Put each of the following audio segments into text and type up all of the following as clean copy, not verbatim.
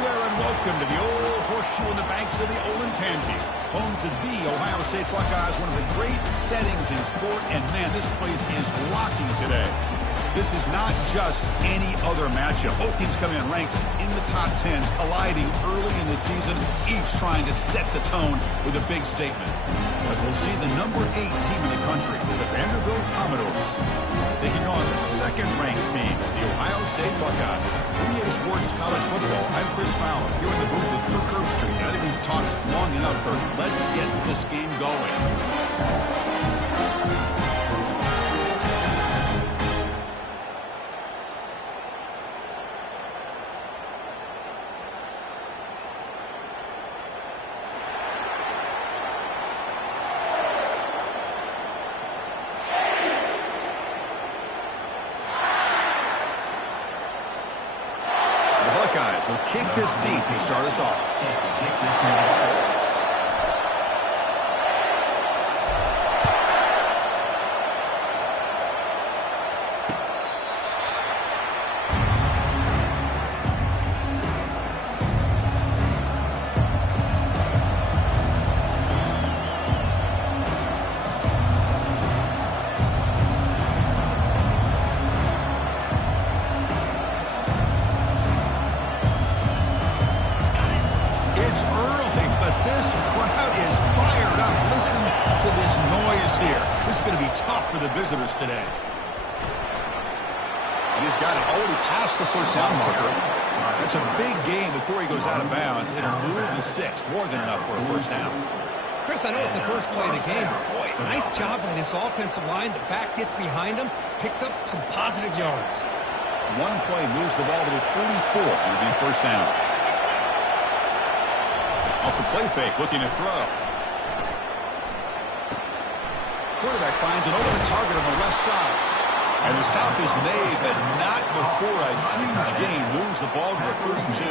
there and welcome to the old horseshoe in the banks of the Olentangy, home to the Ohio State Buckeyes, one of the great settings in sport, and man, this place is rocking today. This is not just any other matchup. Both teams come in ranked in the top 10, colliding early in the season, each trying to set the tone with a big statement. As we'll see the number 8 team in the country, the Vanderbilt Commodores, taking on the second-ranked team, the Ohio State Buckeyes. For EA Sports College Football, I'm Chris Fowler, here in the booth with Kirk Herbstreit. I think we've talked long enough, Kirk. Let's get this game going. Will kick this deep to start us off. Today. And he's got it already past the first down marker. That's a big gain before he goes out of bounds. It'll move the sticks, more than enough for a first down. Chris, I know it's the first play of the game, but boy, nice job by this offensive line. The back gets behind him, picks up some positive yards. One play moves the ball to the 44. It'll be first down. Off the play fake, looking to throw. Quarterback finds an open target on the left side. And the stop is made, but not before a huge gain moves the ball to the 32.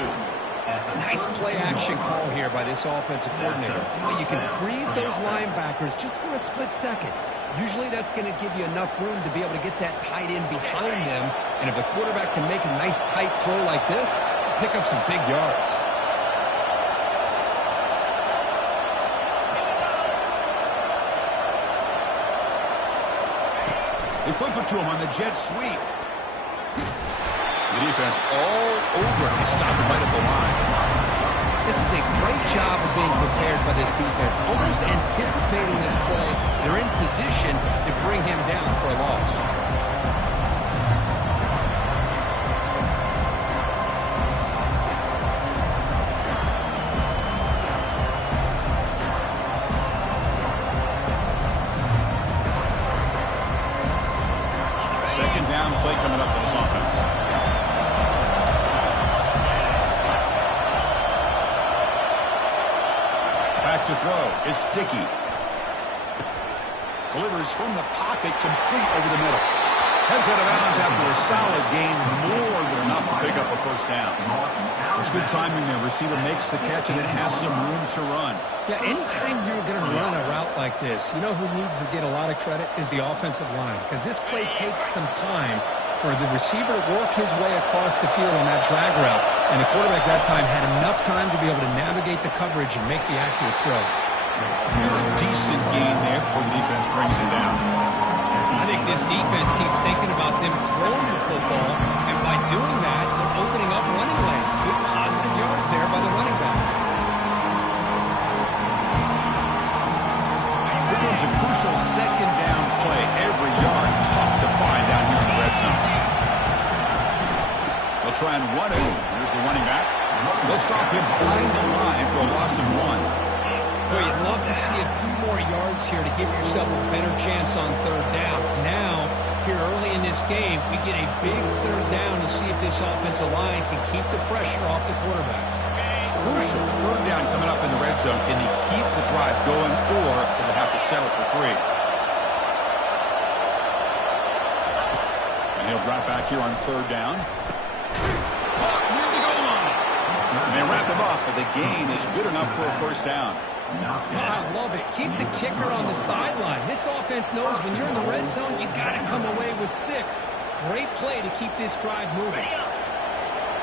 Nice play-action call here by this offensive coordinator. You can freeze those linebackers just for a split second. Usually that's going to give you enough room to be able to get that tight end behind them. And if the quarterback can make a nice tight throw like this, pick up some big yards. They flip it to him on the jet sweep. The defense all over him. He's stopping right at the line. This is a great job of being prepared by this defense. Almost anticipating this play. They're in position to bring him down for a loss. Second down play coming up for this offense. Back to throw. It's Dickey. Delivers from the pocket, complete over the middle. Heads out of bounds after a solid gain, more than enough to pick up a first down. It's good timing there. Receiver makes the catch and it has some room to run. Yeah, anytime you're going to run a route like this, you know who needs to get a lot of credit is the offensive line. Because this play takes some time for the receiver to work his way across the field on that drag route. And the quarterback that time had enough time to be able to navigate the coverage and make the accurate throw. A decent gain there before the defense brings him down. I think this defense keeps thinking about them throwing the football, and by doing that, they're opening up running lanes. Good positive yards there by the running back. Here comes a crucial second down play. Every yard tough to find down here in the red zone. They'll try and run it. Here's the running back. They'll stop him behind the line for a loss of 1. So you'd love to see a few more yards here to give yourself a better chance on third down. Now, here early in this game, we get a big third down to see if this offensive line can keep the pressure off the quarterback. Crucial third down coming up in the red zone. Can he keep the drive going, or do they have to settle for 3? And he'll drop back here on third down. Caught near the goal line. And they wrap him up, but the gain is good enough for a first down. I love it. Keep the kicker on the sideline. This offense knows when you're in the red zone, you got to come away with 6. Great play to keep this drive moving.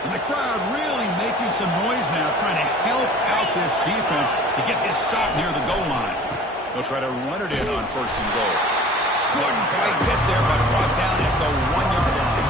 And the crowd really making some noise now, trying to help out this defense to get this stop near the goal line. They'll try to run it in on 1st and goal. Couldn't quite get there, but brought down at the 1-yard line.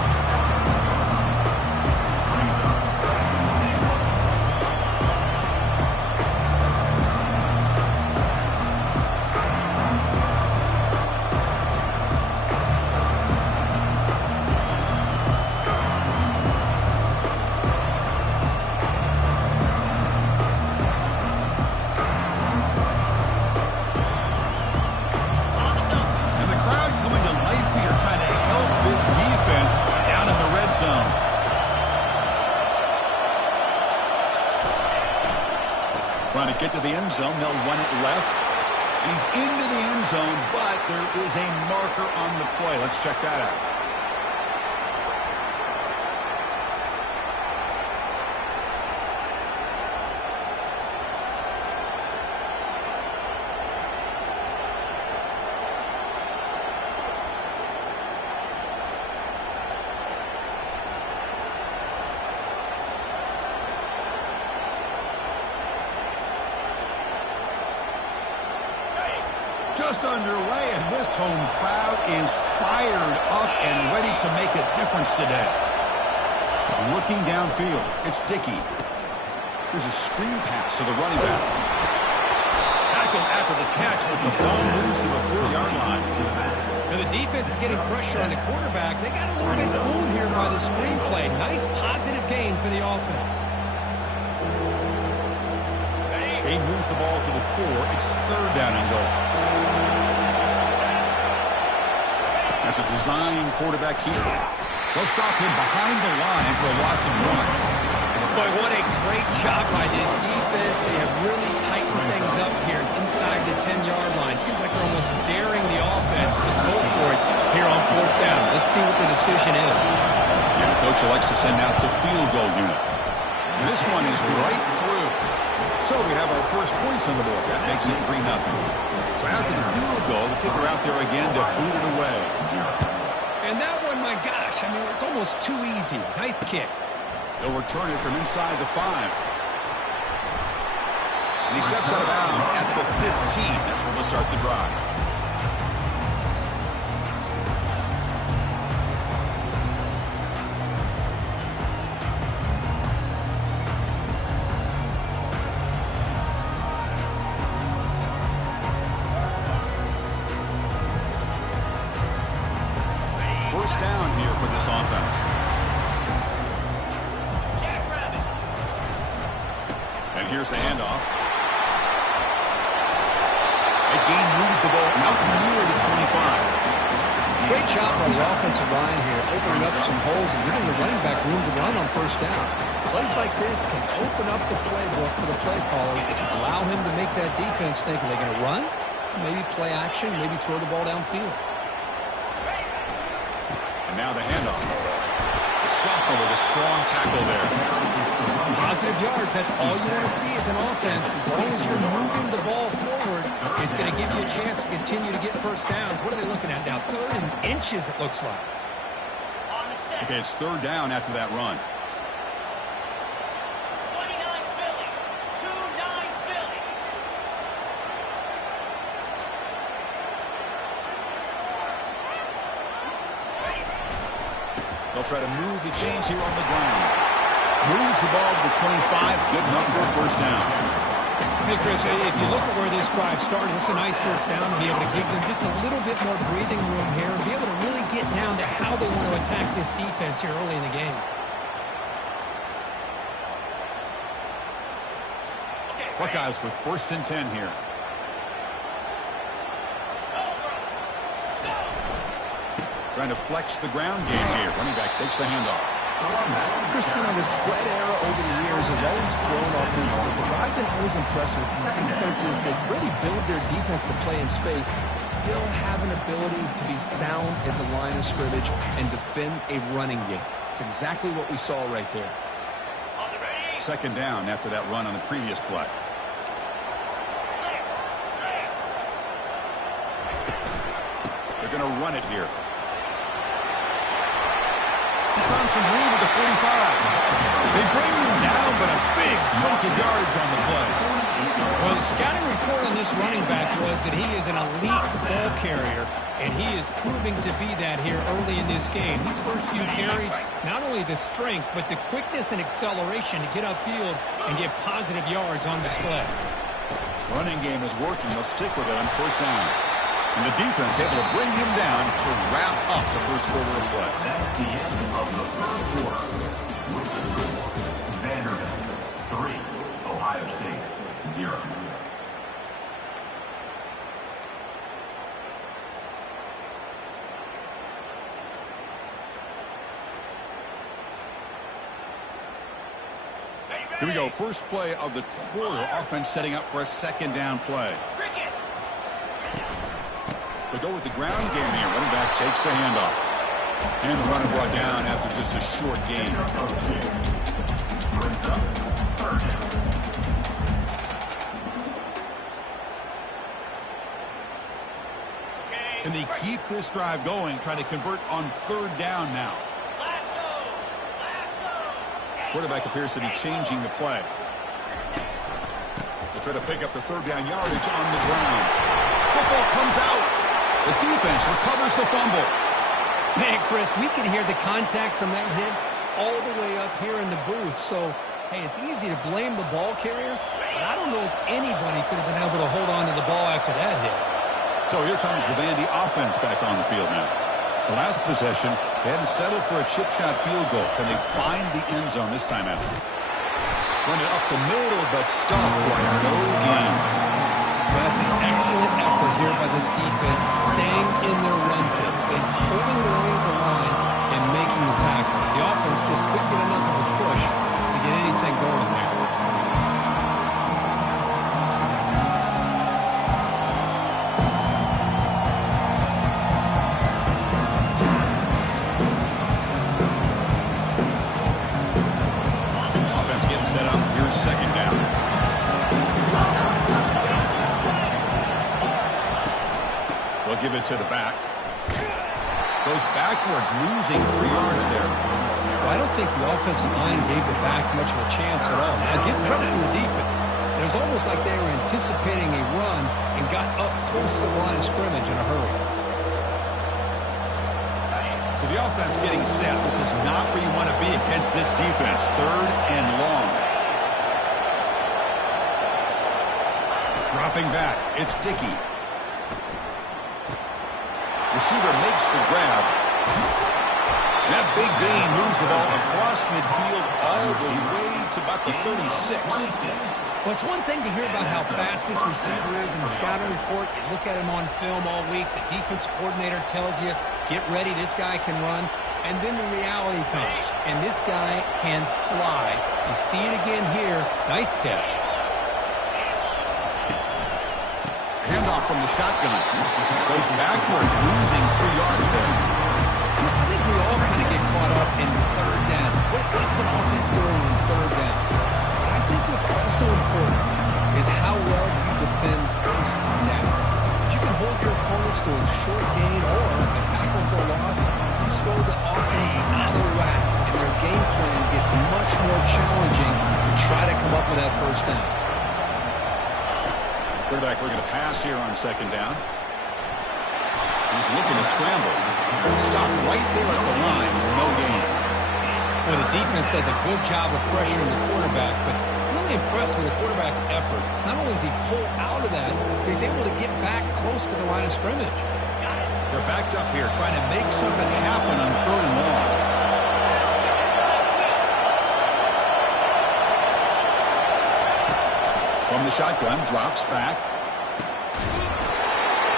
Trying to get to the end zone. They'll run it left. And he's into the end zone, but there is a marker on the play. Let's check that out. Just underway, and this home crowd is fired up and ready to make a difference today. Looking downfield, it's Dickey. Here's a screen pass to the running back. Tackled after the catch, but the ball moves to the 4-yard line. Now the defense is getting pressure on the quarterback. They got a little bit fooled here by the screen play. Nice positive gain for the offense. He moves the ball to the 4. It's 3rd down and goal. That's a design quarterback here. They'll stop him behind the line for a loss of 1. Boy, what a great job by this defense. They have really tightened things up here inside the 10-yard line. Seems like they're almost daring the offense to go for it here on 4th down. Let's see what the decision is. And the coach likes to send out the field goal unit. This one is right through. So we have our first points on the board. That makes it 3-0. So after the field goal, the kicker out there again to boot it away. And that one, my gosh, I mean, it's almost too easy. Nice kick. They'll return it from inside the 5. And he steps out of bounds at the 15. That's where they'll start the drive. Down here for this offense. And here's the handoff. Again moves the ball out near the 25. Great job on the offensive line here, opening up some holes and giving the running back room to run on 1st down. Plays like this can open up the playbook for the play caller, allow him to make that defense think, are they going to run? Maybe play action, maybe throw the ball downfield. And now the handoff. The sophomore with a strong tackle there. Positive yards, that's all you want to see as an offense. As long as you're moving the ball forward, it's going to give you a chance to continue to get 1st downs. What are they looking at now? 3rd and inches, it looks like. Okay, it's 3rd down after that run. 29 Philly. 2-9 Philly. They'll try to move the chains here on the ground. Moves the ball to the 25. Good enough for a 1st down. Hey, Chris, if you look at where this drive started, it's a nice 1st down to be able to give them just a little bit more breathing room here and be able to really get down to how they want to attack this defense here early in the game. Buckeyes with 1st and 10 here. Trying to flex the ground game here. Running back takes the handoff. Christian, the spread era over the years has always grown offensively, but I've been always impressed with defenses that really build their defense to play in space, still have an ability to be sound at the line of scrimmage and defend a running game. It's exactly what we saw right there. 2nd down after that run on the previous play. They're going to run it here. He's found some room at the 45. They bring him down, but a big chunk of yards on the play. Well, the scouting report on this running back was that he is an elite ball carrier, and he is proving to be that here early in this game. These first few carries, not only the strength, but the quickness and acceleration to get upfield and get positive yards on display. Running game is working. They'll stick with it on first down. And the defense able to bring him down to wrap up the first quarter of play. That's the end of the first quarter. With the score, Vanderbilt 3, Ohio State 0. Here we go. First play of the quarter. Offense setting up for a second down play. They go with the ground game here. Running back takes the handoff. And the runner brought down after just a short gain. Can they keep this drive going, trying to convert on third down now? Quarterback appears to be changing the play. They try to pick up the third down yardage on the ground. Football comes out. The defense recovers the fumble. Man, Chris, we can hear the contact from that hit all the way up here in the booth. So, hey, it's easy to blame the ball carrier, but I don't know if anybody could have been able to hold on to the ball after that hit. So here comes the Vandy offense back on the field now. The last possession, they hadn't settled for a chip shot field goal. Can they find the end zone this time out? Run it up the middle, but stuffed for no gain. That's an excellent effort here by this defense, staying in their run fit, staying holding their own at the line and making the tackle. The offense just couldn't get enough of a push to get anything going there. Offense getting set up. Here's second down. They'll give it to the back. Goes backwards, losing 3 yards there. Well, I don't think the offensive line gave the back much of a chance at all. Now, give credit to the defense. It was almost like they were anticipating a run and got up close to the line of scrimmage in a hurry. So the offense getting set. This is not where you want to be against this defense. Third and long. Dropping back. It's Dickey. Receiver makes the grab. That big gain moves the ball across midfield all the way to about the 36. Well, it's one thing to hear about how fast this receiver is in the scouting report. You look at him on film all week. The defense coordinator tells you, get ready, this guy can run. And then the reality comes, and this guy can fly. You see it again here. Nice catch. Handoff from the shotgun. Goes backwards, losing 3 yards there. Chris, I think we all kind of get caught up in the third down. What's an offense doing on third down? But I think what's also important is how well you defend first down. If you can hold your opponents to a short gain or a tackle for a loss, you throw the offense out of whack, and their game plan gets much more challenging to try to come up with that first down. Quarterback looking to pass here on second down. He's looking to scramble. Stop right there at the line. No gain. Well, the defense does a good job of pressuring the quarterback, but really impressed with the quarterback's effort. Not only does he pull out of that, but he's able to get back close to the line of scrimmage. They're backed up here trying to make something happen on third and long. From the shotgun, drops back.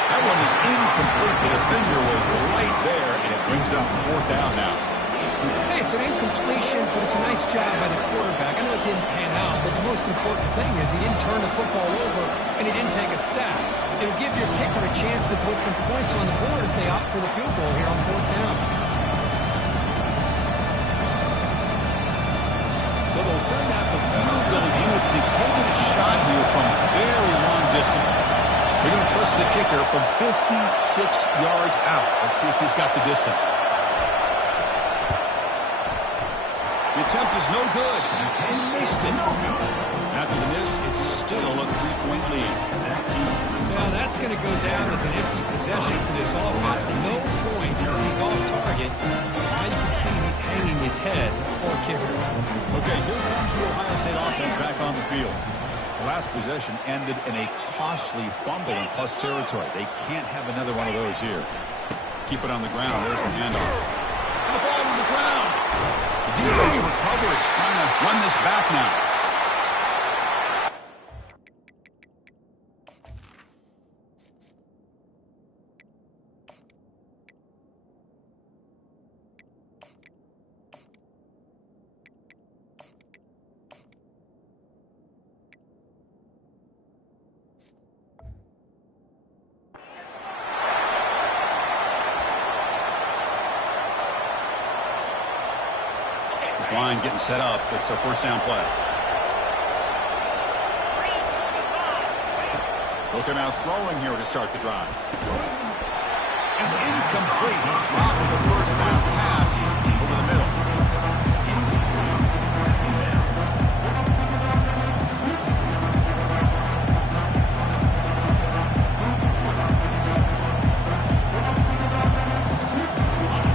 That one is incomplete. The defender was right there, and it brings up fourth down now. Hey, it's an incompletion, but it's a nice job by the quarterback. I know it didn't pan out, but the most important thing is he didn't turn the football over, and he didn't take a sack. It'll give your kicker a chance to put some points on the board if they opt for the field goal here on fourth down. So they'll send out the field goal unit to give it a shot here from very long distance. They're going to trust the kicker from 56 yards out. Let's see if he's got the distance. The attempt is no good. He missed it. After the miss, it's still a 3-point lead. Well, that's going to go down as an empty possession for this offense. No points as he's off target. Now you can see he's hanging his head. Poor kicker. Okay, here comes the Ohio State offense back on the field. The last possession ended in a costly fumble in plus territory. They can't have another one of those here. Keep it on the ground. There's a handoff. And the ball to the ground. The defense recovers, trying to run this back now. This line getting set up. It's a first down play. Looking out throwing here to start the drive. It's incomplete. He dropped the first down pass over the middle.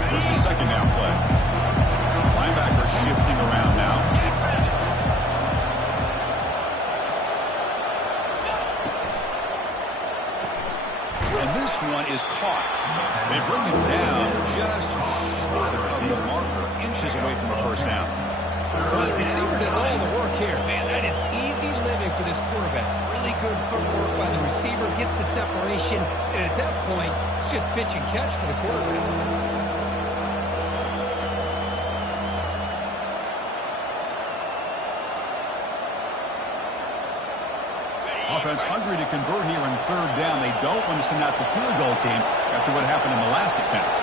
Here's the second down play. Linebacker shifting around now. And this one is caught. They bring him down just short of the marker, inches away from the first down. Well, the receiver does all the work here. Man, that is easy living for this quarterback. Really good footwork by the receiver, gets the separation, and at that point, it's just pitch and catch for the quarterback. Offense hungry to convert here in third down. They don't want to send out the field goal team after what happened in the last attempt.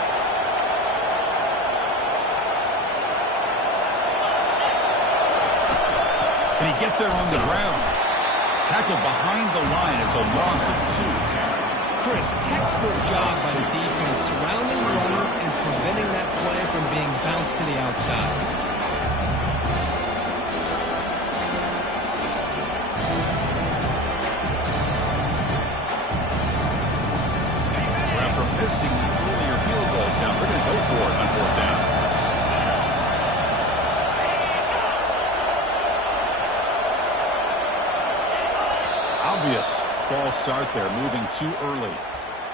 Can he get there on the ground? Tackled behind the line. It's a loss of 2. Chris, textbook job by the defense surrounding the runner and preventing that play from being bounced to the outside. Missing earlier field goal attempt. They're going to go for it on fourth down. Obvious false start there, moving too early.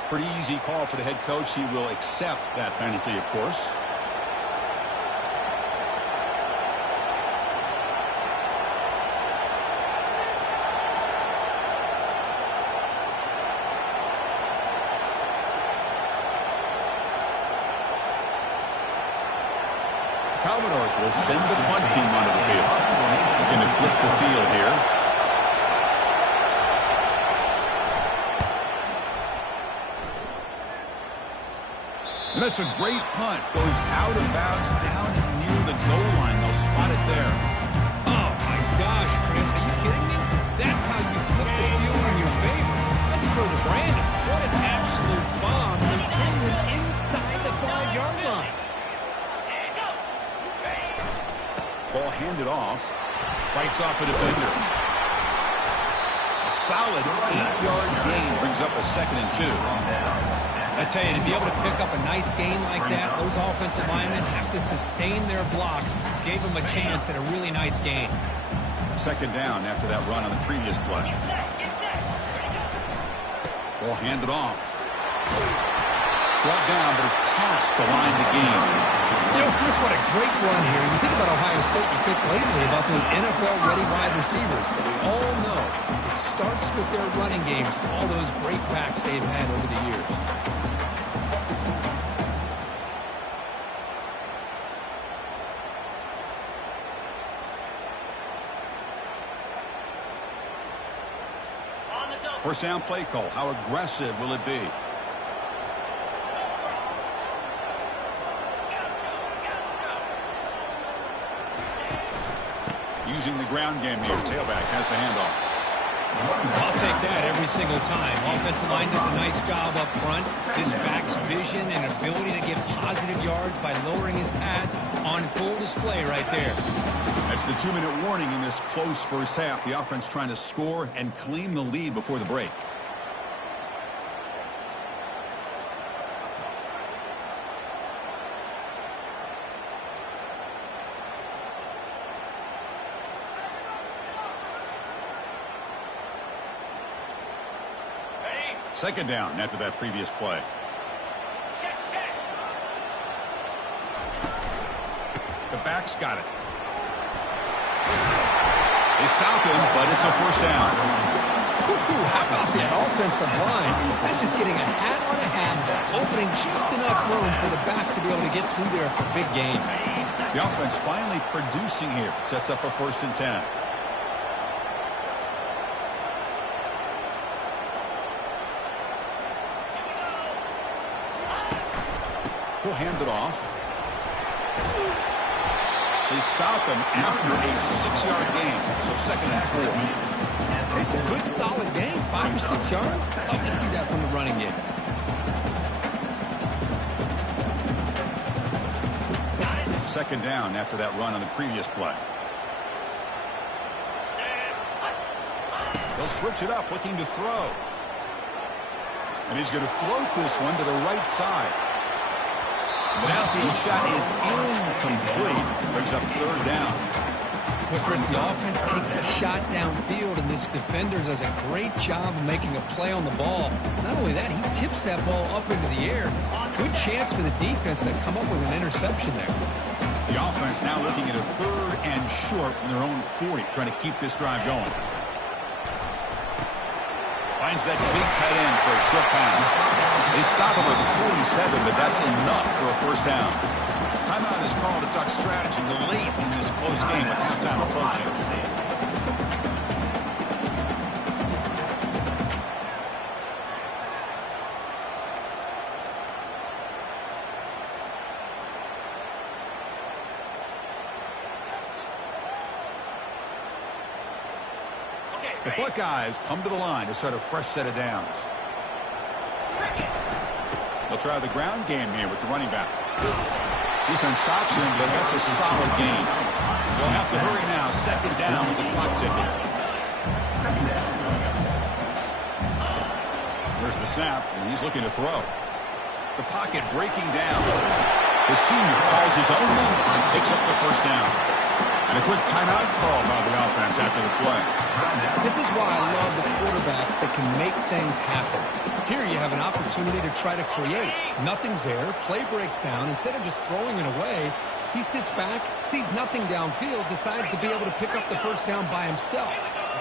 Pretty easy call for the head coach. He will accept that penalty, of course. Commodores will send the punt team onto the field. Looking to flip the field here. And that's a great punt. Goes out of bounds down near the goal line. They'll spot it there. Oh, my gosh, Chris. Are you kidding me? That's how you flip the field in your favor. That's for the Brandon. What an absolute bomb. And pin them inside the 5-yard line. Ball handed off. Fights off a defender. A solid 8-yard gain brings up a 2nd and 2. I tell you, to be able to pick up a nice gain like that, those offensive linemen have to sustain their blocks. Gave them a chance at a really nice gain. 2nd down after that run on the previous play. Ball handed off. Brought down, but it's past the line to gain. You know, Chris, what a great run here. You think about Ohio State, you think lately about those NFL-ready wide receivers, but we all know it starts with their running games, all those great backs they've had over the years. First down play call. How aggressive will it be? Using the ground game here. Tailback has the handoff. I'll take that every single time. Offensive line does a nice job up front. This back's vision and ability to get positive yards by lowering his pads on full display right there. That's the 2-minute warning in this close first half. The offense trying to score and claim the lead before the break. Second down after that previous play. Check, check. The back's got it. They stop him, but it's a first down. How about that offensive line? That's just getting a hat on a hat, opening just enough room for the back to be able to get through there for big gain. The offense finally producing here. Sets up a 1st and 10. He'll hand it off. They stop him after a 6-yard gain, so 2nd and 4. It's a good, solid game. 5 or 6 yards. Love to see that from the running game. Second down after that run on the previous play. They'll switch it up, looking to throw. And he's going to float this one to the right side. The downfield shot is incomplete. Brings up 3rd down. Well, Chris, the offense takes a shot downfield, and this defender does a great job of making a play on the ball. Not only that, he tips that ball up into the air. Good chance for the defense to come up with an interception there. The offense now looking at a 3rd and short from their own 40, trying to keep this drive going. Finds that big tight end for a short pass. They stop him at the 47, but that's enough for a 1st down. Timeout is called to talk strategy late in this close game with halftime approaching. The Buckeyes come to the line to start a fresh set of downs. They'll try the ground game here with the running back. Defense stops him, but that's a solid gain. They'll have to hurry now. 2nd down with the clock ticking. There's the snap, and he's looking to throw. The pocket breaking down. The senior calls his own number and picks up the 1st down. And a quick timeout call by the offense after the play. This is why I love the quarterbacks that can make things happen. Here you have an opportunity to try to create. Nothing's there. Play breaks down. Instead of just throwing it away, he sits back, sees nothing downfield, decides to be able to pick up the 1st down by himself.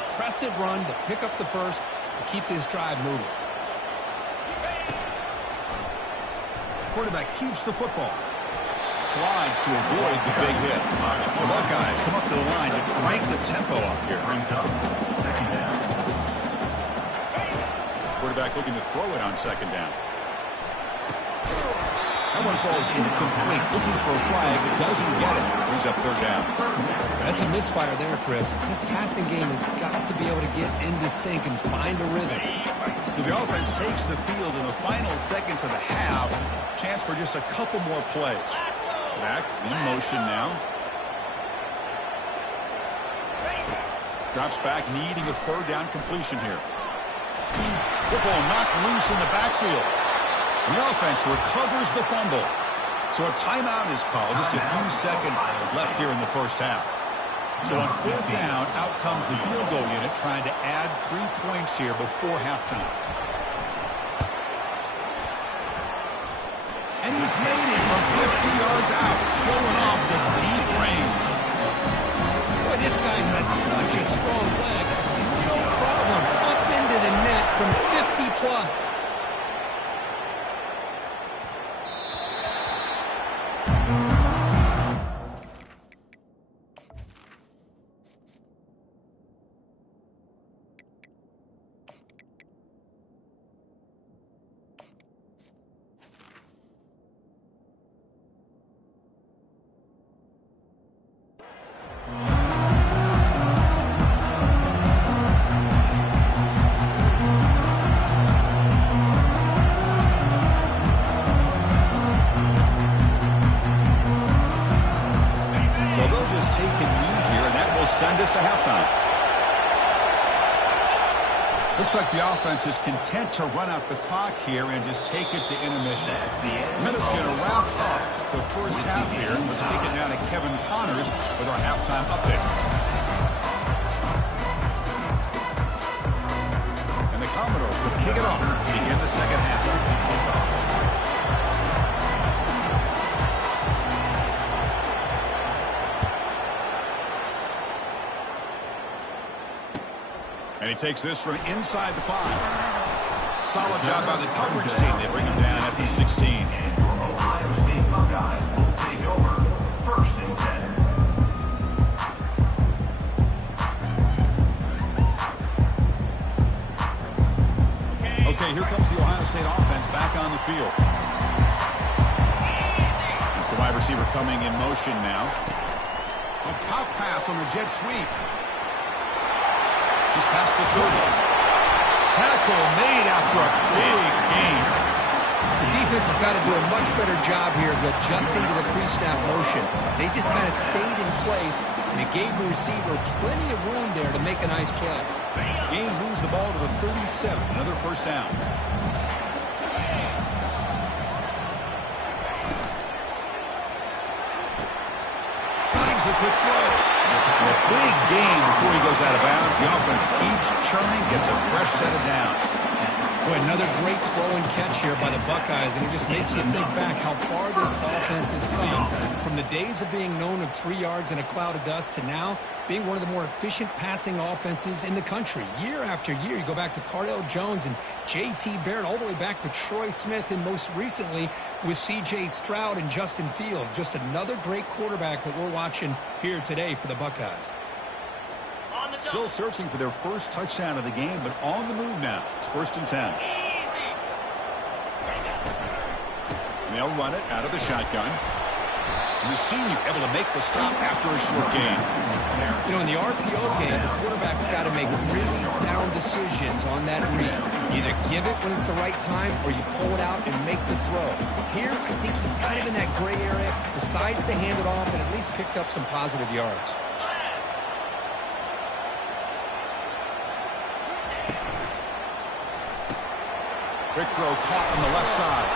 Impressive run to pick up the 1st and keep this drive moving. Quarterback keeps the football. Slides to avoid the big hit. The Buckeyes come up to the line to crank the tempo up here. Quarterback looking to throw it on 2nd down. That one falls incomplete. Looking for a flag. Doesn't get it. Brings up 3rd down. That's a misfire there, Chris. This passing game has got to be able to get into sync and find a rhythm. So the offense takes the field in the final seconds of the half. Chance for just a couple more plays. Back in motion now. Drops back, needing a 3rd down completion here. Football knocked loose in the backfield. And the offense recovers the fumble. So a timeout is called. Just a few seconds left here in the 1st half. So on 4th down, out comes the field goal unit trying to add 3 points here before halftime. And he's made it from 50 yards out, showing off the deep range. Boy, this guy has such a strong leg. No problem. Up into the net from 50 plus. send us to halftime. Looks like the offense is content to run out the clock here and just take it to intermission. Minute's going to wrap up the first half here. Let's kick it down to Kevin Connors with our halftime update. And the Commodores will kick it off to begin the second half. And he takes this from inside the 5. Solid job by the coverage team. They bring him down at the 16. And your Ohio State Buckeyes will take over 1st and 10. Okay, here comes the Ohio State offense back on the field. It's the wide receiver coming in motion now. A pop pass on the jet sweep. He's past the 30. Tackle made after a big gain. The defense has got to do a much better job here of adjusting to the pre-snap motion. They just kind of stayed in place, and it gave the receiver plenty of room there to make a nice play. Gain moves the ball to the 37. Another first down. Signs the quick throw. And a big gain before he goes out of bounds. The offense keeps churning, gets a fresh set of downs. Boy, another great throw and catch here by the Buckeyes, and it just makes you think back how far this offense has come from the days of being known of 3 yards in a cloud of dust to now being one of the more efficient passing offenses in the country. Year after year, you go back to Cardell Jones and J.T. Barrett, all the way back to Troy Smith, and most recently with C.J. Stroud and Justin Fields. Just another great quarterback that we're watching here today for the Buckeyes. Still searching for their first touchdown of the game, but on the move now. It's 1st and 10. And they'll run it out of the shotgun. And the senior able to make the stop after a short gain. You know, in the RPO game, the quarterback's got to make really sound decisions on that read. Either give it when it's the right time or you pull it out and make the throw. Here, I think he's kind of in that gray area, decides to hand it off and at least picked up some positive yards. Quick throw caught on the left side.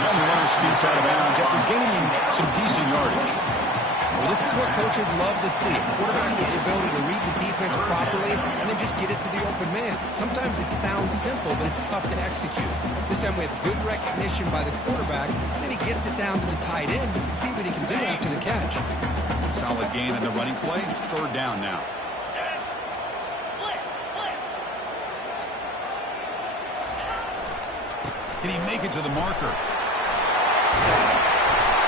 Now the runner scoots out of bounds after gaining some decent yardage. Well, this is what coaches love to see. A quarterback with the ability to read the defense properly and then just get it to the open man. Sometimes it sounds simple, but it's tough to execute. This time we have good recognition by the quarterback. Then he gets it down to the tight end. You can see what he can do after the catch. Solid gain in the running play. 3rd down now. Can he make it to the marker?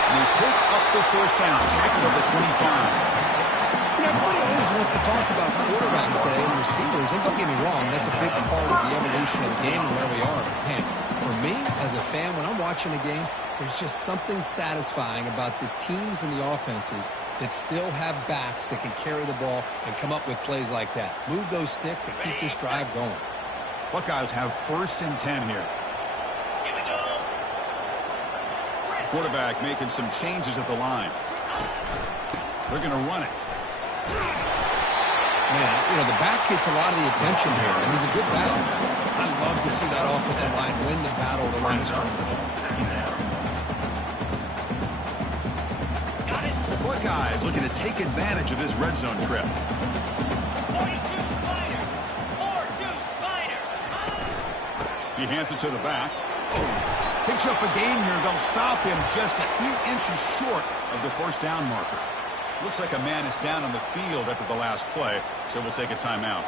And they pick up the first down. Tackled at the 25. Everybody always wants to talk about quarterbacks today and receivers. And don't get me wrong, that's a big part of the evolution of the game and where we are. Man, for me, as a fan, when I'm watching a game, there's just something satisfying about the teams and the offenses that still have backs that can carry the ball and come up with plays like that. Move those sticks and keep this drive going. Buckeyes have 1st and 10 here. Quarterback making some changes at the line. They're going to run it. Man, you know, the back gets a lot of the attention here. It was a good battle. I love to see that offensive line win the battle of the line of scrimmage. The Buckeyes looking to take advantage of this red zone trip. 42 Spider. 4-2 Spider. He hands it to the back. Picks up a gain here. They'll stop him just a few inches short of the first down marker. Looks like a man is down on the field after the last play, so we'll take a timeout.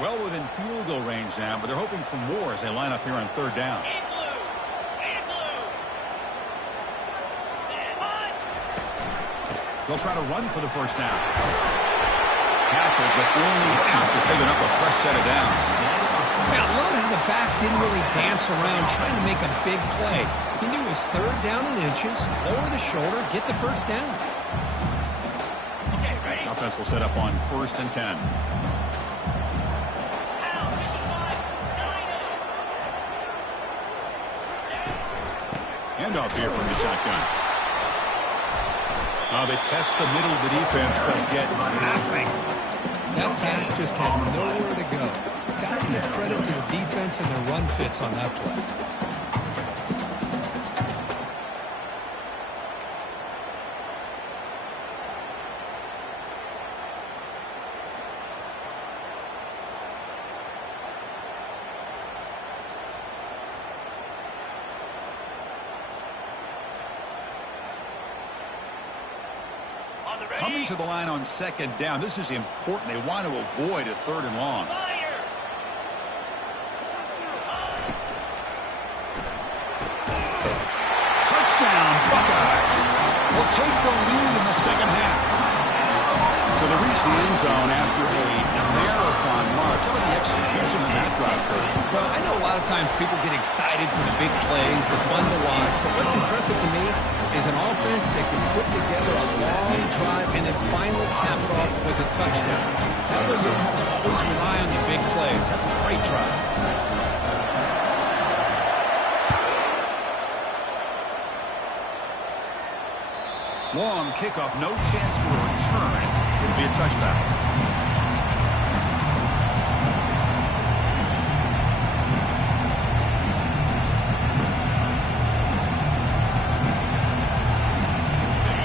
Well within field goal range now, but they're hoping for more as they line up here on 3rd down. They'll try to run for the first down. Tackled, but only after picking up a fresh set of downs. Yeah, I love how the back didn't really dance around trying to make a big play. He knew it was 3rd down in inches, lower the shoulder, get the first down. Now offense will set up on 1st and 10. Handoff here from the shotgun. They test the middle of the defense, but get nothing. That pass just had nowhere to go. Got to give credit to the defense and their run fits on that play. Coming to the line on 2nd down. This is important. They want to avoid a 3rd and long. Touchdown, Buckeyes. Will take the lead in the 2nd half. So they reach the end zone after a marathon march. How about the execution in that drive, Kurt? Well, I know a lot of times people get excited for the big plays. They're fun to watch. But what's impressive to me is an offense that can put together a long drive and then finally cap it off with a touchdown. That way you don't have to always rely on the big plays. That's a great drive. Long kickoff, no chance for a return. It'll be a touchback.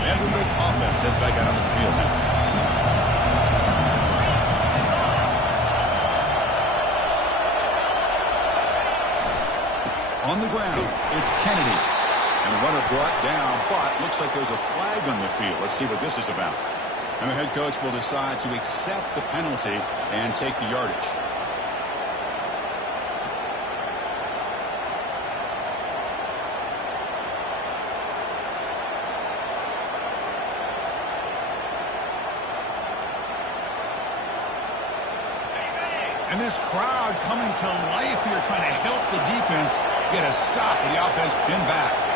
Vanderbilt's offense heads back out onto the field now. On the ground, it's Kennedy. And runner brought down, but looks like there's a flag on the field. Let's see what this is about. And the head coach will decide to accept the penalty and take the yardage. And this crowd coming to life here, trying to help the defense get a stop with the offense pinned back.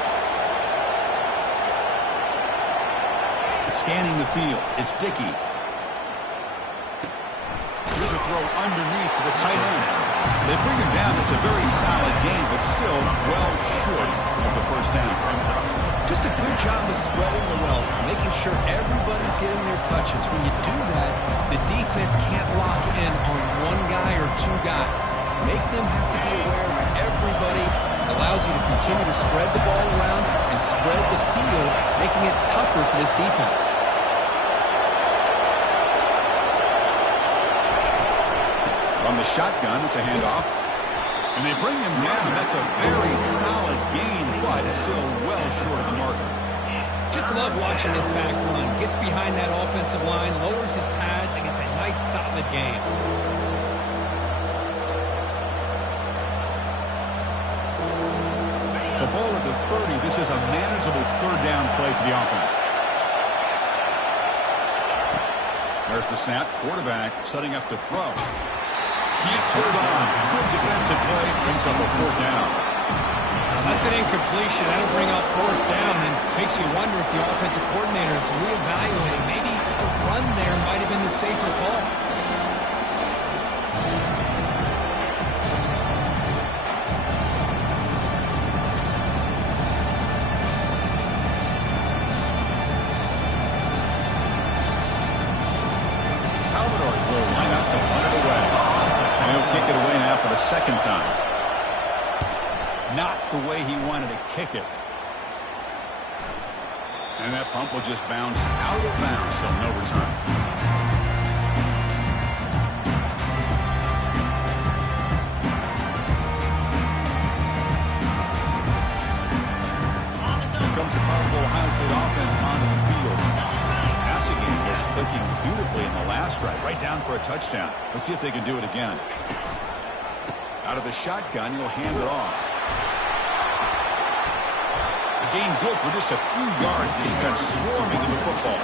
Scanning the field, it's Dickey. Here's a throw underneath to the tight end. They bring him down. It's a very solid game, but still well short of the 1st down. Just a good job of spreading the wealth, making sure everybody's getting their touches. When you do that, the defense can't lock in on one guy or 2 guys. Make them have to be aware of everybody. Allows you to continue to spread the ball around and spread the field, making it tougher for this defense. From the shotgun, it's a handoff. And they bring him down. That's a very solid gain, but still well short of the marker. Just love watching this back run. Gets behind that offensive line, lowers his pads, and gets a nice solid gain. So ball at the 30. This is a manageable 3rd down play for the offense. There's the snap. Quarterback setting up to throw. Can't hold on. Good defensive play. Brings up a 4th down. That's an incompletion. That'll bring up 4th down and makes you wonder if the offensive coordinator is reevaluating. Maybe a run there might have been the safer call. For the 2nd time. Not the way he wanted to kick it. And that pump will just bounce out of bounds, so no return. Here comes the powerful Ohio State offense onto the field. Passing game was clicking beautifully in the last drive, right down for a touchdown. Let's see if they can do it again. Out of the shotgun, he'll hand it off. gain good for just a few yards. The defense swarming to the football.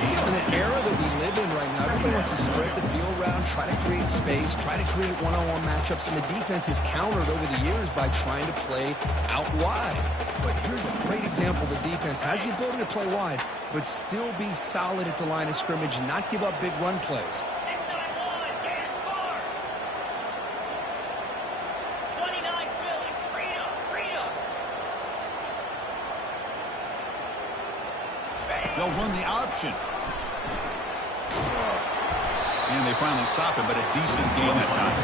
You know, in the era that we live in right now, everybody wants to spread the field around, try to create space, try to create one-on-one matchups, and the defense is countered over the years by trying to play out wide. But here's a great example. The defense has the ability to play wide, but still be solid at the line of scrimmage and not give up big run plays. 691, get a score. 29 Philly, freedom. They'll run the option. And they finally stop him, but a decent game that time.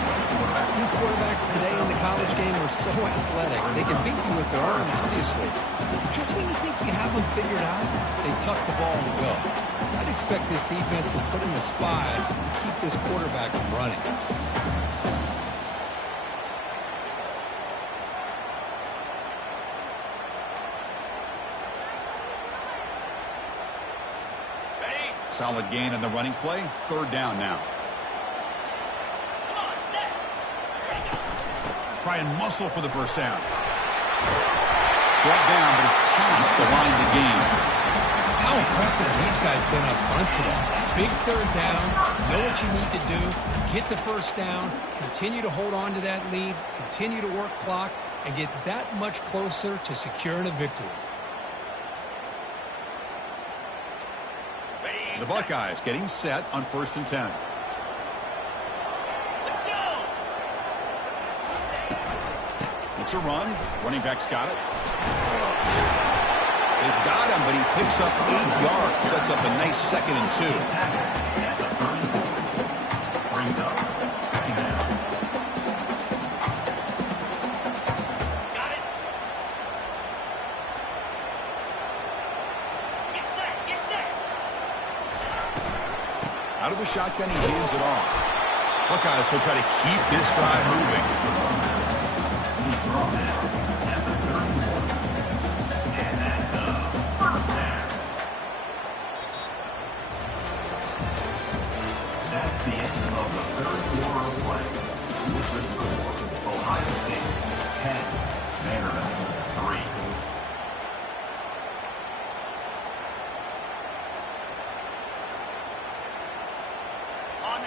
These quarterbacks today in the college game are so athletic. They can beat you with their arm, obviously. Just when you think you have them figured out, they tuck the ball and go. I'd expect this defense to put in the spy and keep this quarterback from running. Solid gain on the running play. Third down now. Come on, set. Try and muscle for the first down. Brought down, but it's past the line to gain. How impressive these guys been up front today. Big third down. Know what you need to do. Get the first down. Continue to hold on to that lead. Continue to work clock. And get that much closer to securing a victory. The Buckeyes getting set on 1st and 10. Let's go. It's a run. Running back's got it. They've got him, but he picks up 8 yards. Sets up a nice 2nd and 2. At the 34. Brings up second down. Got it. Get set. Out of the shotgun, he hands it off. Buckeyes will try to keep this drive moving. He's brought down at the 31. And that's a first down. That's the end of the third quarter of play. With the score, Ohio State 10, Vanderbilt 3.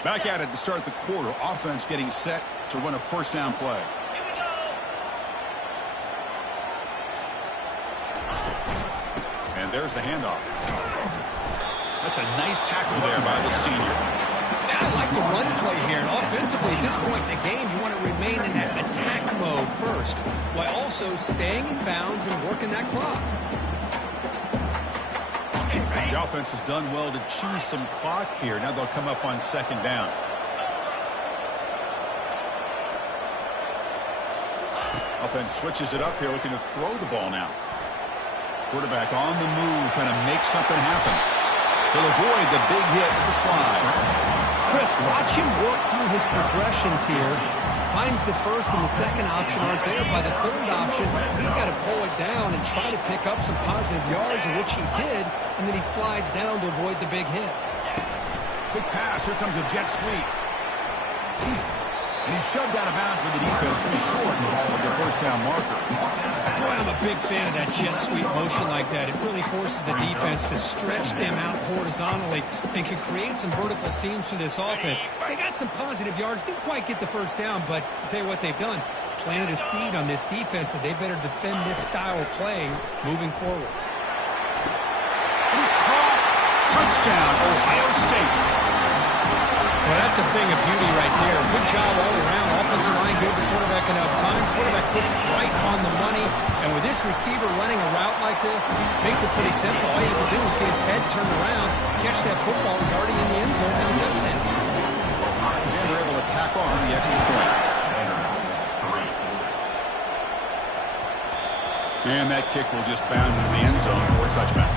Back at it to start the quarter. Offense getting set to run a first down play. Here we go. And there's the handoff. That's a nice tackle there by the senior. Yeah, I like the run play here. And offensively, at this point in the game, you want to remain in that attack mode first, while also staying in bounds and working that clock. The offense has done well to choose some clock here. Now they'll come up on 2nd down. Offense switches it up here, looking to throw the ball now. Quarterback on the move, trying to make something happen. He'll avoid the big hit with the slide. Chris, watch him work through his progressions here. Finds the first and the second option aren't there. By the third option, he's got to pull it down and try to pick up some positive yards, of which he did, and then he slides down to avoid the big hit. Quick pass. Here comes a jet sweep. And he's shoved out of bounds with the defense short of the first down marker. Boy, I'm a big fan of that jet sweep motion like that. It really forces the defense to stretch them out horizontally and can create some vertical seams for this offense. They got some positive yards. Didn't quite get the first down, but I'll tell you what they've done. Planted a seed on this defense that they better defend this style of play moving forward. And it's caught. Touchdown, Ohio State. Well, that's a thing of beauty right there. Good job all around. Offensive line gave the quarterback enough time. Quarterback puts it right on the money. And with this receiver running a route like this, makes it pretty simple. All you have to do is get his head turned around, catch that football. He's already in the end zone and a touchdown. And they're able to tack on the extra point. And that kick will just bound into the end zone for a touchback.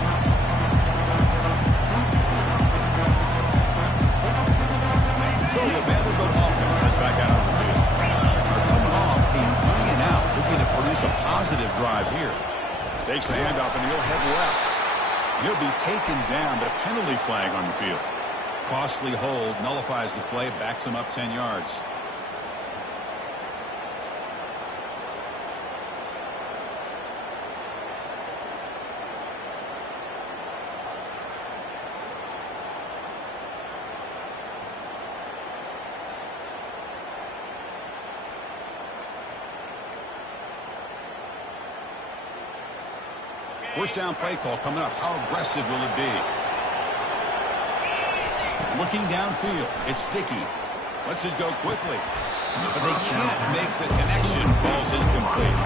So the Vanderbilt offense is back out on the field. They're coming off a 3-and-out, looking to produce a positive drive here. Takes the handoff and he'll head left. He'll be taken down, but a penalty flag on the field. Costly hold, nullifies the play, backs him up 10 yards. First down play call coming up. How aggressive will it be? Looking downfield. It's Dickey. Lets it go quickly. But they can't make the connection. Ball's incomplete.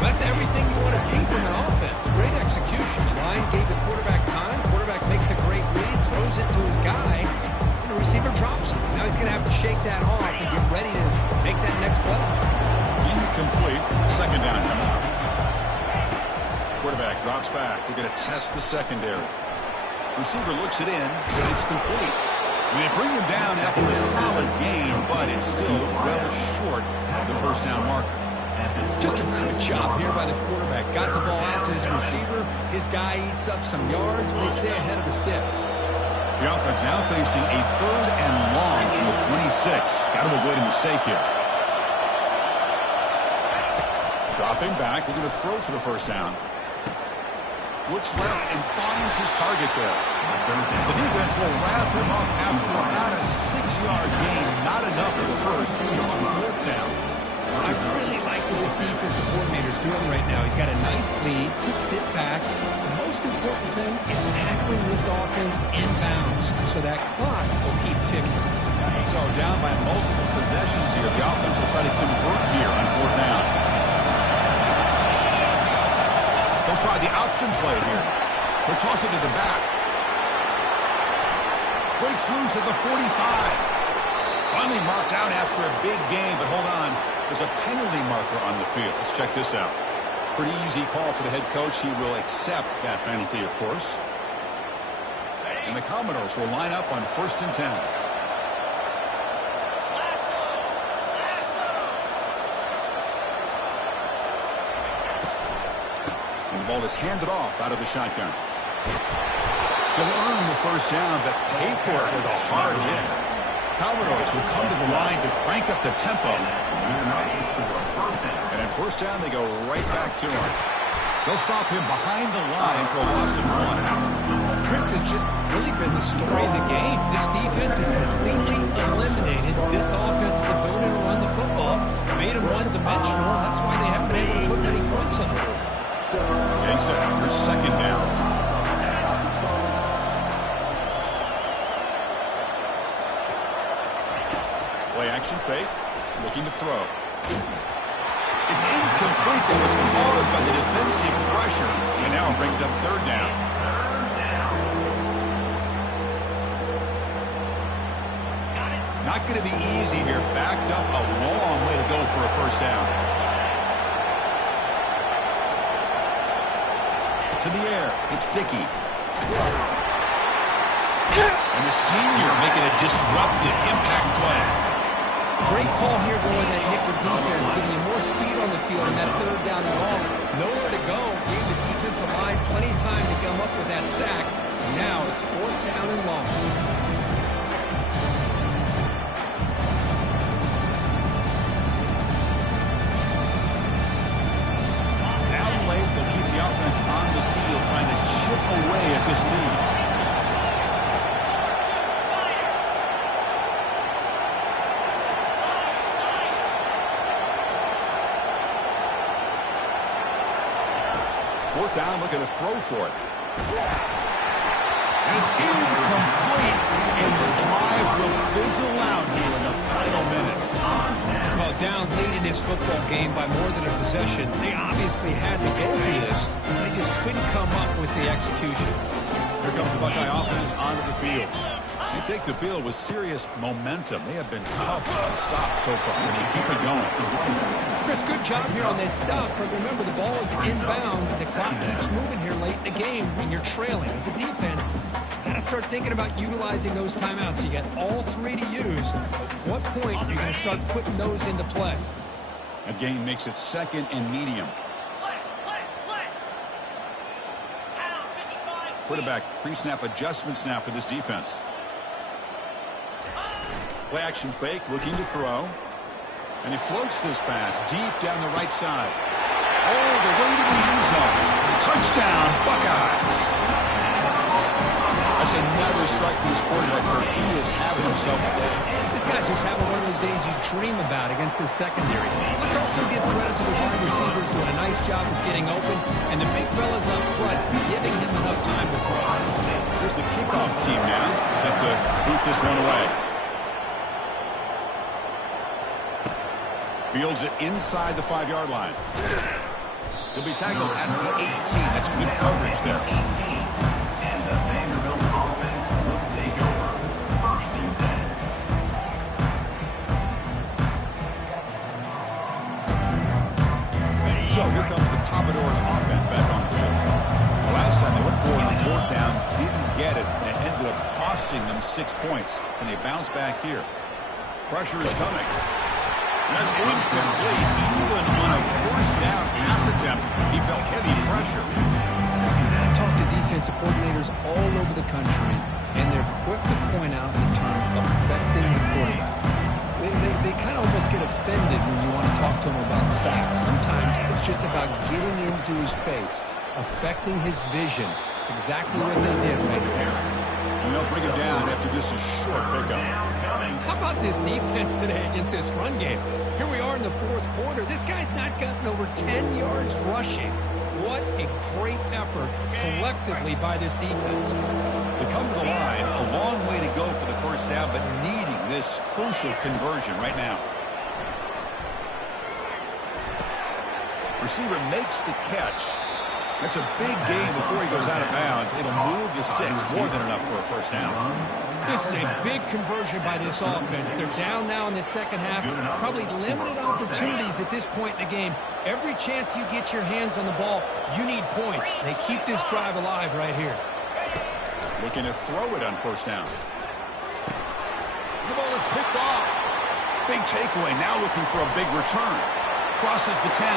That's everything you want to see from an offense. Great execution. The line gave the quarterback time. Quarterback makes a great read, throws it to his guy, and the receiver drops it. Now he's going to have to shake that off and get ready to make that next play. Incomplete. Second down coming up. Quarterback drops back. We're going to test the secondary. Receiver looks it in, but it's complete. They bring him down after a solid game, but it's still well short of the first down marker. Just a good job here by the quarterback. Got the ball out to his receiver. His guy eats up some yards, and they stay ahead of the sticks. The offense now facing a third and long from the 26. Got to avoid a mistake here. Dropping back. We're going to throw for the first down. Looks left and finds his target there. The defense will wrap him up after about a 6-yard gain. Not enough for the first. It's fourth down. I really like what this defensive coordinator is doing right now. He's got a nice lead. Just sit back. The most important thing is tackling this offense inbounds so that clock will keep ticking. So down by multiple possessions here. The offense will try to convert here on fourth down. They'll try the option play here. They'll toss it to the back. Breaks loose at the 45. Finally marked out after a big game, but hold on. There's a penalty marker on the field. Let's check this out. Pretty easy call for the head coach. He will accept that penalty, of course. And the Commodores will line up on 1st and 10. And the ball is handed off out of the shotgun. They'll earn the first down, but pay for it with a hard hit. Commodores will come to the line to crank up the tempo. And at first down, they go right back to him. They'll stop him behind the line for a loss of 1. Chris has just really been the story of the game. This defense has completely eliminated this offense's ability to run the football. Made them one-dimensional, and that's why they haven't been able to put many points on the board. Getting set for second down. Play action fake. Looking to throw. It's incomplete. That was caused by the defensive pressure. And now it brings up third down. Not going to be easy here. Backed up a long way to go for a first down. To the air. It's Dickey. And the senior making a disruptive impact play. Great call here going with that nickel defense, giving you more speed on the field in that third down and long. Nowhere to go. Gave the defensive line plenty of time to come up with that sack. Now it's fourth down and long. Down late, they'll keep the offense on the field, trying to chip away at this lead. Fourth down, look at a throw for it. And it's incomplete, and the drive will fizzle out here in the final minutes. Well, down late in this football game by more than a possession, they obviously had to go to this. They just couldn't come up with the execution. Here comes the Buckeye offense onto the field. They take the field with serious momentum. They have been tough to stop so far, and they keep it going. Chris, good job here on that stop, but remember the ball is inbounds and the clock keeps moving here late in the game when you're trailing. As a defense, you got to start thinking about utilizing those timeouts. You got all three to use. At what point are you going to start putting those into play? A gain makes it second and medium. Quarterback pre-snap adjustments now for this defense. Play action fake, looking to throw. And he floats this pass deep down the right side. All the way to the end zone. Touchdown, Buckeyes. That's another strong strike from this quarterback. He is having himself a day. This guy's just having one of those days you dream about against the secondary. Let's also give credit to the wide receivers doing a nice job of getting open, and the big fellas up front giving him enough time to throw. Here's the kickoff team now, set to boot this one away. Fields it inside the 5-yard line. He'll be tackled at the 18. That's good coverage there. And the Vanderbilt offense will take over. 1st and 10. So here comes the Commodores offense back on the field. Last time they went for it on 4th down, didn't get it, and it ended up costing them 6 points. And they bounce back here. Pressure is coming. That's incomplete. Even on a 4th down pass attempt, he felt heavy pressure. I talk to defensive coordinators all over the country, and they're quick to point out the term affecting the quarterback. They kind of almost get offended when you want to talk to them about sacks. Sometimes it's just about getting into his face, affecting his vision. It's exactly what they did right here. And they'll bring him down after just a short pickup. How about this defense today against this run game? Here we are in the 4th quarter. This guy's not gotten over 10 yards rushing. What a great effort collectively by this defense. They come to the line, a long way to go for the 1st down, but needing this crucial conversion right now. Receiver makes the catch. That's a big gain before he goes out of bounds. It'll move the sticks, more than enough for a 1st down. This is a big conversion by this offense. They're down now in the 2nd half. Probably limited opportunities at this point in the game. Every chance you get your hands on the ball, you need points. They keep this drive alive right here. Looking to throw it on 1st down. The ball is picked off. Big takeaway. Now looking for a big return. Crosses the 10.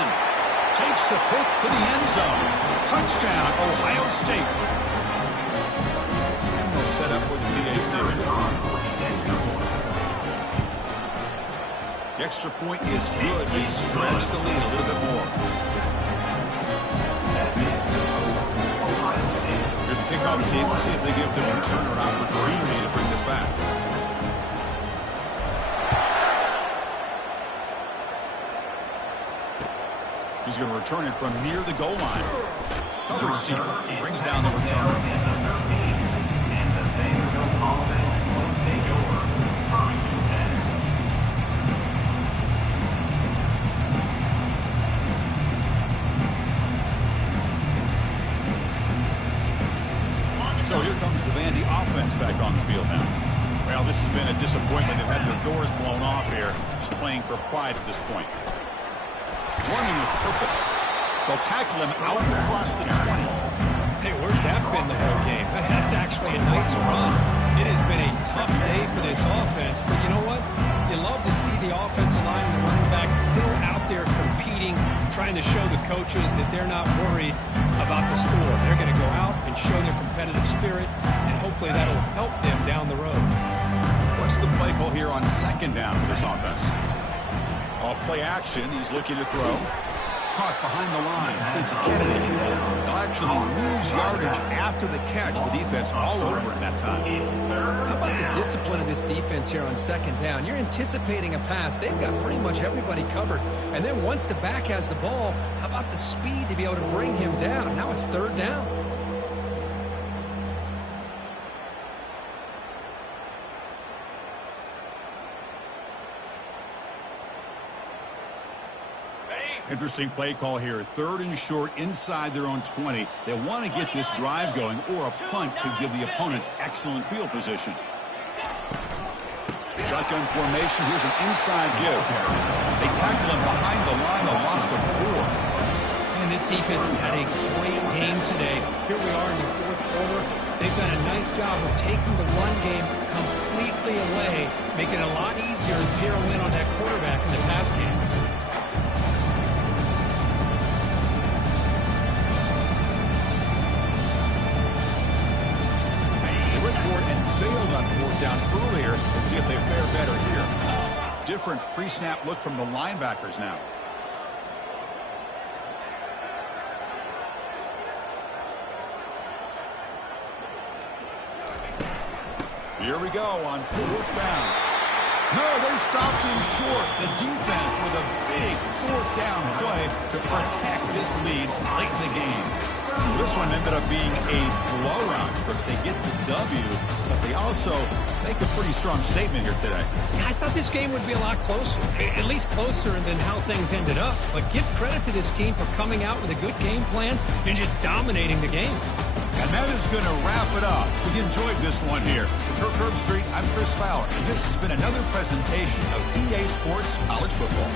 Takes the pick to the end zone. Touchdown, Ohio State. We'll set up for the PAT. The extra point is good. They stretch the lead a little bit more. Here's the kickoff team. We'll see if they give the returner an opportunity to bring this back. He's going to return it from near the goal line. Coverage team brings down the return. And the Vanderbilt offense will take over. 1st and 10. So here comes the Vandy offense back on the field now. Well, this has been a disappointment. They've had their doors blown off here. Just playing for pride at this point. Running with purpose. They'll tackle him out across the 20. Hey, where's that been the whole game? That's actually a nice run. It has been a tough day for this offense, but you know what? You love to see the offensive line and the running back still out there competing, trying to show the coaches that they're not worried about the score. They're going to go out and show their competitive spirit, and hopefully that'll help them down the road. What's the play call here on 2nd down for this offense? Off play action, he's looking to throw. Caught behind the line. It's Kennedy. They'll actually lose yardage after the catch. The defense all over him that time. How about the discipline of this defense here on 2nd down? You're anticipating a pass. They've got pretty much everybody covered. And then once the back has the ball, how about the speed to be able to bring him down? Now it's 3rd down. Interesting play call here. 3rd and short inside their own 20. They want to get this drive going, or a punt could give the opponents excellent field position. Shotgun formation. Here's an inside give. They tackle him behind the line, a loss of 4. And this defense has had a great game today. Here we are in the 4th quarter. They've done a nice job of taking the run game completely away, making it a lot easier to zero in on that quarterback in the pass game. Failed on 4th down earlier. Let's see if they fare better here. Different pre-snap look from the linebackers now. Here we go on 4th down. No, they stopped him short. The defense with a big 4th down play to protect this lead late in the game. This one ended up being a blowout. They get the W, but they also make a pretty strong statement here today. Yeah, I thought this game would be a lot closer, at least closer than how things ended up. But give credit to this team for coming out with a good game plan and just dominating the game. And that is going to wrap it up. We enjoyed this one here. For Kirk Street, I'm Chris Fowler, and this has been another presentation of EA Sports College Football.